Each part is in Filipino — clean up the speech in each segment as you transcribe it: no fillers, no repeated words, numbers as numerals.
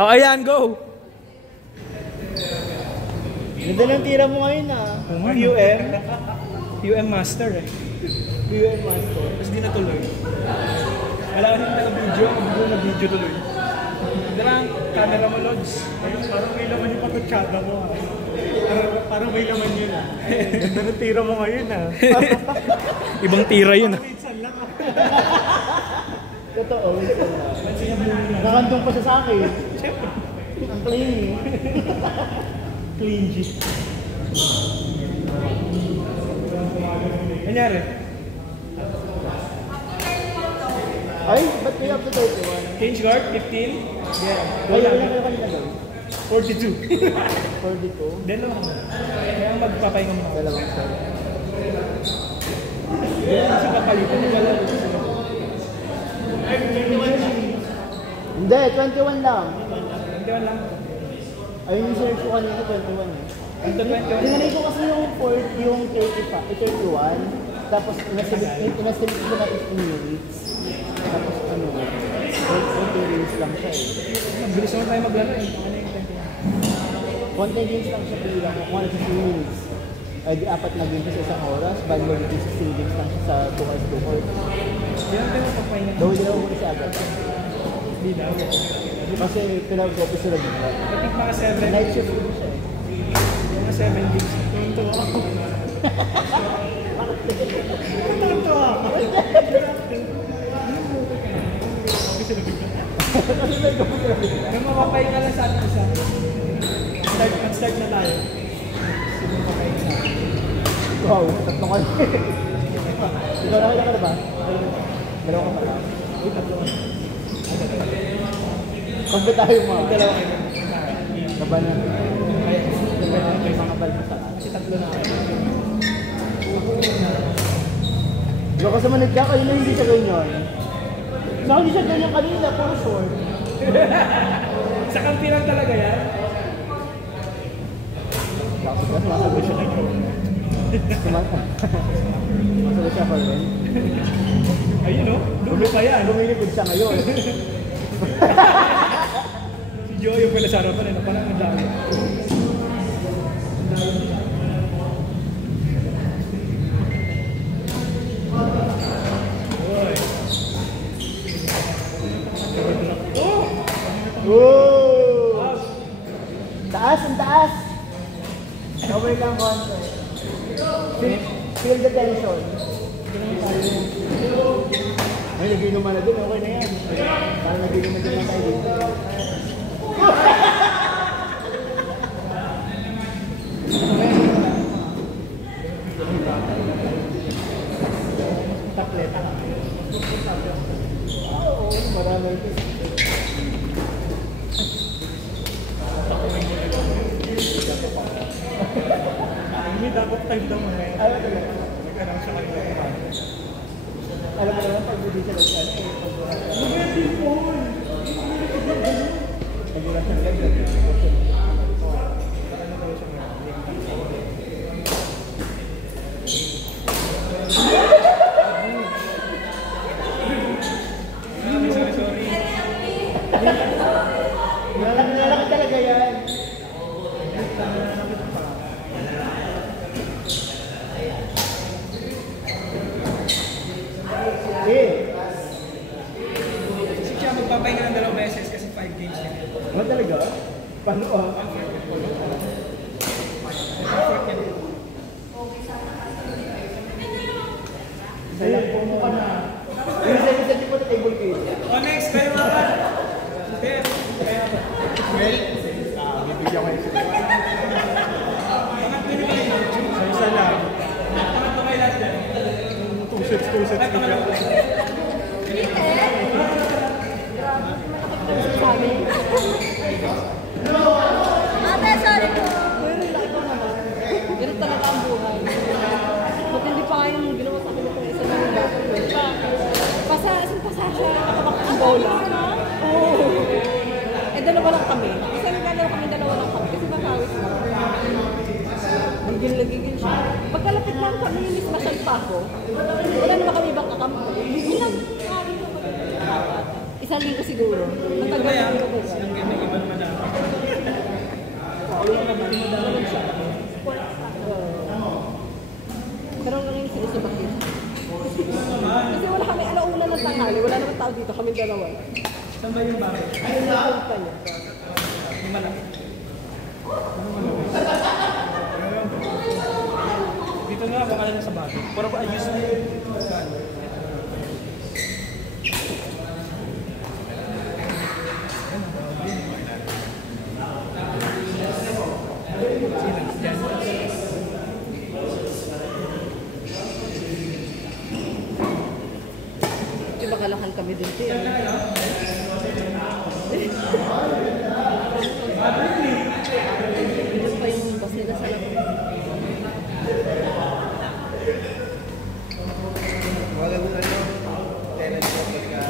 Oh, ayan, go! Ganda ng tira mo ngayon ah. UM. UM Master eh. UM Master. Tapos di natuloy. Wala kasi taga-video, na video tuloy. Darang camera mo, Lods. Parang may laman yung patutsada mo ah. Parang may laman yun ah. Ganda ng tira mo ngayon ah. Ibang tira yun ah. Minsan lang ah. Totoo, minsan lang. Nakandong pa siya sa akin. Ang clean eh. Clean G. Nangyari? Ay, ba't kayo up to 31? Change guard, 15? Yeah. Ay, ilan kayo kanina daw? 42. 42? Dalawa. Kaya magpapahinga mo. Dalawang start. Kasi papalitan mo wala. Hindi, 21 lang. 21 lang. Ayun yung search ko kanina, 21 eh. Ito 21. Tinanay ko kasi yung 31, tapos inaselect ko na 15 minutes. Tapos ano, 20 minutes lang siya eh. Mabilis naman tayo maglaro eh. Ano yung 21? 20 minutes lang siya, bilang ko kung 15 minutes. Ay di apat na games sa isang oras, bali mo 16 games lang siya sa 2 hours, 2 hours. Yan tayo magpapahinga. Daw hindi na ako kasi agad. Hindi daw. Kasi pinag-copy sila bigla. I think mga 7. Night shift din siya eh. Mga 7 games. Tuntua ako. Tuntua ako. Nung mapapahinga lang sa atin isa. Start na tayo. Sino mapapahinga sa atin? Wow, tatlo ka na. Ikaw nakita ka na ba? Dalawa ka pala. Uy, tatlo. Pagka tayo mga. Dalawa kayo. Labanan. May mga balbo sa akin. Kasi tatlo na kayo. Ikaw kasi manid ka, kanina hindi siya ganyan. Saka hindi siya ganyan kanina, puro short. Sa kampiran talaga yan? Bakit ka? Sumasagot siya kayo. Sumasagot siya pa rin. Ayun o, dulo pa yan. Lumilikod siya ngayon. Si Joey yung pala sa harapan eh, parang madami. Woo! Taas, ang taas! Cover lang konti. Feel the tension. Ay, nag-inuman na din. Okay na yan. Parang nag-inuman din na tayo dito. Takleta ka. Oo, marami ito. Hindi dapat time daw mo na yun. Alam mo talaga. Nagkanang siya kanina. Alam mo naman, pag hindi siya nagsan. Maganda yung phone! Nagulat siya nagsan. Sorry. Nalalaki talaga yan. Kasi siya magpapahinga ng 2 beses kasi 5 games na yun. Ano talaga? Paano ah? Sayang po mo ka na. Yung isa po na table kayo. Oh, next, kayo mga Beb, kaya ba? Bibigyan kayo sila. Pangatlo nyo ba yun? Sa isa lang. Pangatlo kayo lahat yan? 2 sets ko siya. Ate, sorry po. Ganun talaga ang buhay. Ba't hindi pa kayong ginawa sa akin itong isa ng dapat? Pasa siya, nakabak ang bola. Oo. Eh, dalawa lang kami. Kasi dalawa lang kami. Kasi nakawis mo. Gigil siya. Pagkalapit lang kami, miss masyal pa ako. Wala naman kami ibang kakampo. Ilang araw na ba? Isang linggo siguro. Matagal Kaya, na kami. ang ganda iba naman na. Ganun siya. Pero ngayon sila si Bakit. Kasi wala kami alauna ng tanghali. Wala naman tao dito. Kami dalawa. Saan ba yung bakit? Ayun na yung pa niya. Yung malaki. Dito nga ako kanina sa bakit. Pero ayos na yun. Bakalakan kami din siya. Ito pa yung boss nila sa labas. Wala mo na yun. Tenant ko pagka...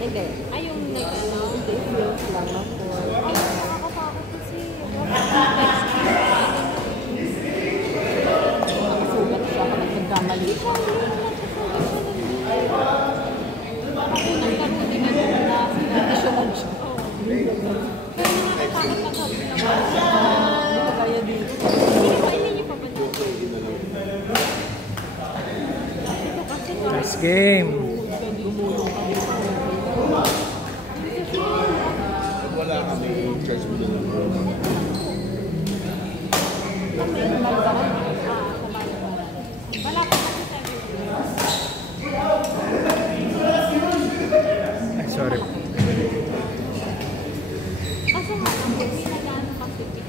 Hindi. Ay, yung next na, day flow lang na for. Ay, nakakatakot kasi. Nakasugat siya kapag nagkamali siya. Unang karuti na yun na additional siya. Pero nakakatakot lang sabi ng mga dito kaya dito. Hindi ba, hindi niyo pa ba dito? Ito kasi Nice game. gumulong kami. Wala kami charge mo ng Wala pa kasi tayo. Ay, sorry. Kasi nga, ang hindi na gano'ng Pacific.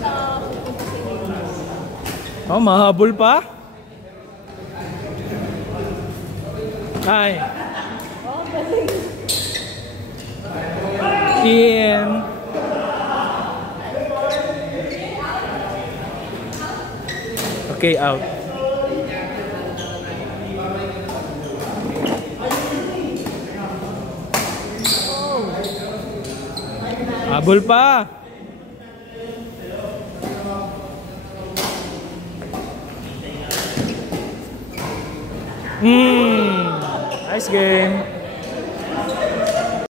Sa pupunta sa inyo. Oh, mahabol pa? Ay. Oh, galing. Ian. Okay, out. Habol pa. Nice game.